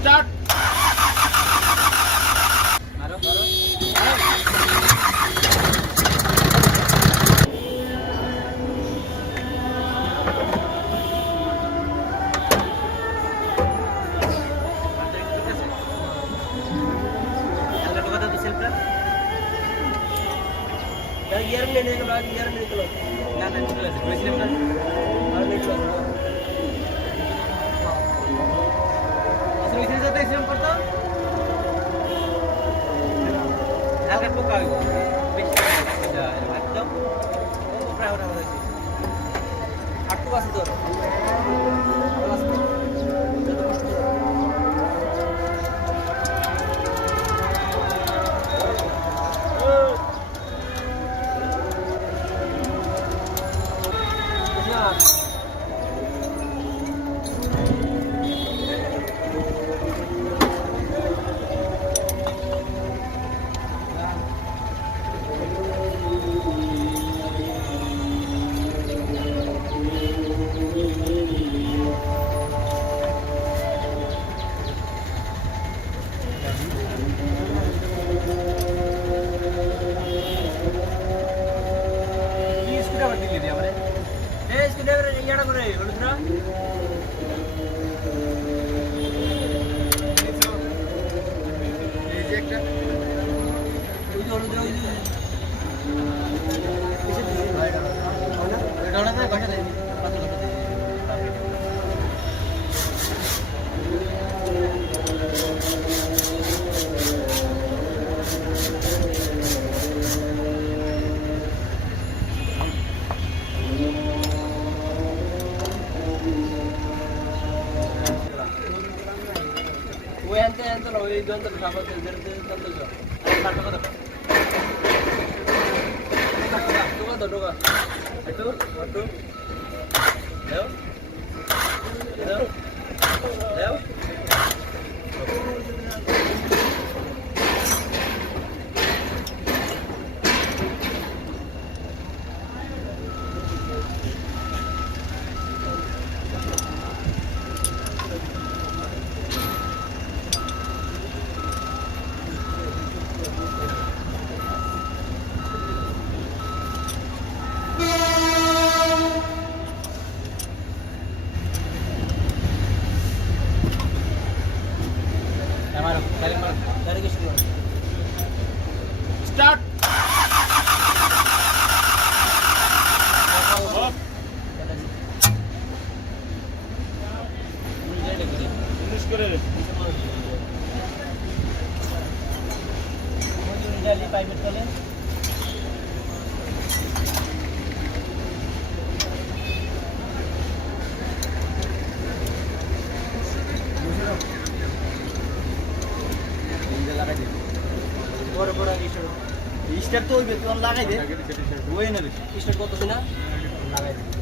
Start. Gear में लेने के बाद गियर में निकलो ना ना चलो ऐसे वैसे ना और निकलो असली इसे जाते इसे हम करता आगे पोका हो बेच जा एकदम ऊपर हो रहा है आटू वास दो वास दो ఎంత ఇది అంత కాకపోతే स्टार्ट। স্টার্ট তো ওই বেতন লাগাই দে ওই নেবে স্টার্ট করতেছ না লাগাই দে